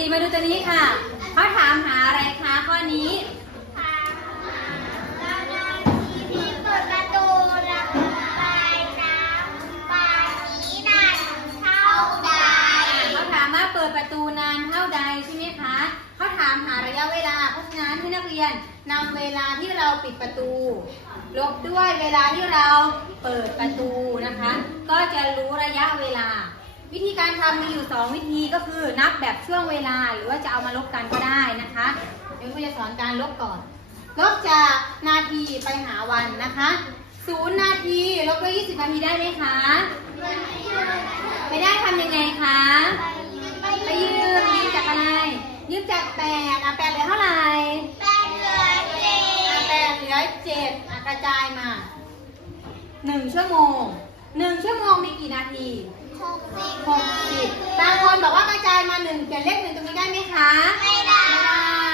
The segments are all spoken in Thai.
สี่มาดูตัวนี้ค่ะเขาถามหาอะไรคะข้อนี้เปิดประตูระบายน้ำปานี้นานเท่าใดเขาถามว่าเปิดประตูนานเท่าใดใช่ไหมคะเขาถามหาระยะเวลา เพราะฉะนั้นให้นักเรียนนำเวลาที่เราปิดประตู ลบด้วยเวลาที่เราเปิดประตูนะคะ ก็จะรู้ระยะเวลา วิธีการทำมีอยู่ 2 วิธีก็คือนับแบบช่วงเวลาหรือว่าจะเอามาลบกันก็ได้นะคะ เดี๋ยวครูจะสอนการลบก่อน ลบจากนาทีไปหาวันนะคะศูนย์นาทีลบด้วย20นาทีได้ไหมคะ ไม่ได้ทำยังไงคะ ไปยืมยืมจากอะไร ยืมจากแปดอะแปดเหลือเท่าไหร่แปดเหลือเจ็ดอะแปดเหลือเจ็ดอะกระจายมาหนึ่งชั่วโมงหนึ่งชั่วโมงมีกี่นาที หกสิบหกสิบบางคนบอกว่ากระจายมาหนึ่งเขียนเลขหนึ่งตรงนี้ได้ไหมคะไม่ได้ไม่ได้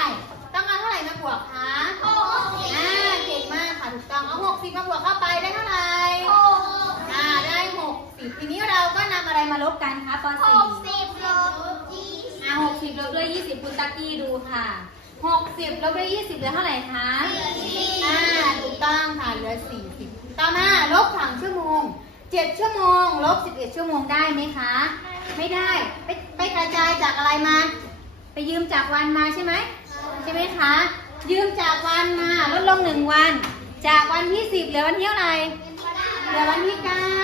ต้องเอาเท่าไหร่มาบวกคะหกสิบอ่าเก่งมากค่ะถูกต้องเอาหกสิบมาบวกเข้าไปได้เท่าไหร่หกอ่าได้หกสิบทีนี้เราก็นำอะไรมาลบกันคะปหสี่กสิบลบยี่สิบอะหกสิบลบด้วยยี่สิบคุณตักกี้ดูค่ะหกสิบลบด้วยยี่สิบเหลือเท่าไหร่คะอ่าถูกต้องค่ะเหลือสี่สิบต่อมาลบสามชั่วโมง เจ็ดชั่วโมงลบสิบเอ็ดชั่วโมงได้ไหมคะ ไม่ได้ไปไปกระจายจากอะไรมา ไปยืมจากวันมาใช่ไหมใช่ไหมคะ ยืมจากวันมาลดลงหนึ่งวัน จากวันที่สิบเหลือวันที่เท่าไหร่เหลือวันที่เก้า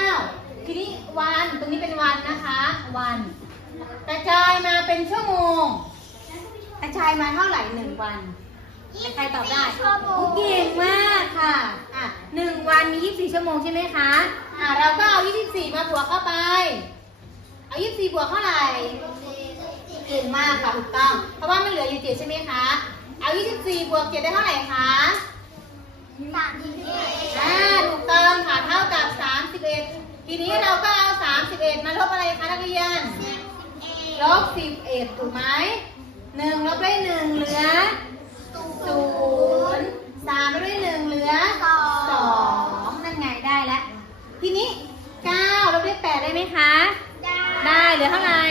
ทีนี้วันตรงนี้เป็นวันนะคะ วันกระจายมาเป็นชั่วโมงกระจายมาเท่าไหร่หนึ่งวัน ใครตอบได้ชั่วโมงเก่งมากค่ะอะหนึ่งวันมี 24 ชั่วโมงใช่ไหมคะอะเราก็เอา 24 มาบวกเข้าไป เอา 24 บวกเท่าไหร่เก่งมากค่ะถูกต้อง เพราะว่ามันเหลืออยู่เจ็ดใช่ไหมคะ เอา 24 บวก7ได้เท่าไหร่คะสามสิบเอ็ดอ่าถูกต้องค่ะเท่ากับ31ทีนี้เราก็เอา31มาลบอะไรคะนักเรียนสิบเอ็ดลบ11ถูกไหมหนึ่งลบด้วยหนึ่งเหลือ ศูนย์สามไปด้วยหนึ่งเหลือสองนั่นไงได้แล้ว ทีนี้เก้าลบด้วยแปดได้ไหมคะ ได้ เหลือเท่าไหร่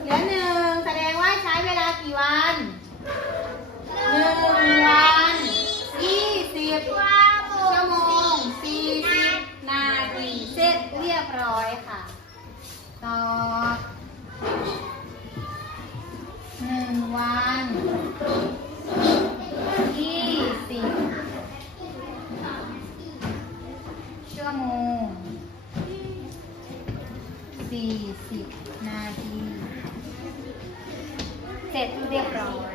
เหลือหนึ่งแสดงว่าใช้เวลากี่วันหนึ่งวันยี่สิบชั่วโมงสี่สิบนาทีเสร็จเรียบร้อยค่ะ ต่อหนึ่งวันยี่สิบชั่วโมง สี่สิบนาที เสร็จเรียบร้อย